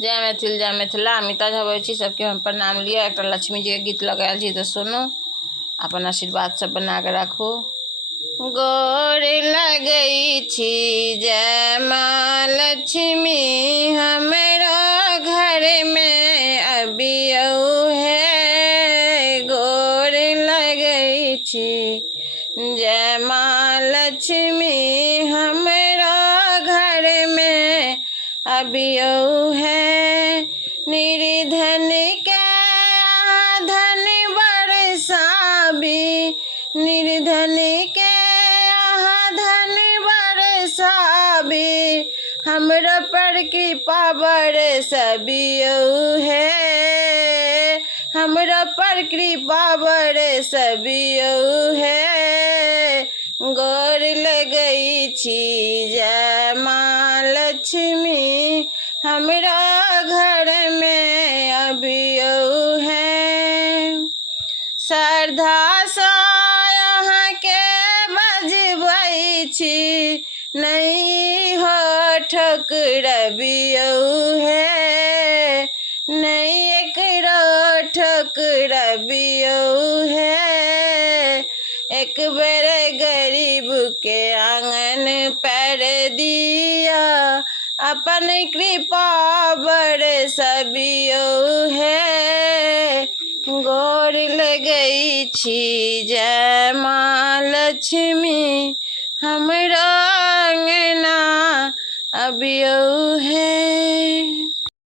जय मैथिल जय मिथिला। अमिता झा बोलै छी, सबके हम प्रणाम लिया। एक लक्ष्मी जी के गीत लगायल छी तो सुनू, अपन आशीर्वाद सब बना के राखू। गोर लगई छी जय माँ लक्ष्मी, हमरा घर में अबियौ है। गोर लगई छी जय माँ लक्ष्मी, हमरा घर में अबियौ है। निर्धन के धन बरसाबी, निर्धन के धन बरसाबी, हमरा पर कृपा बरसबियौ है। हमरा पर कृपा बरसबियौ है। गोर लगई छी जय माँ लक्ष्मी, हमरा घर में अबियौ है। श्रद्धा सँ अहाँके बजबै छी, नहीं हो ठकुरबियौ है। नहीं एकरो ठकुरबियौ है। एक बेर गरीब के आंगन पर दिया, अपन कृपा बरसबियौ है। गोर लगई छी जय माँ लक्ष्मी, हमरा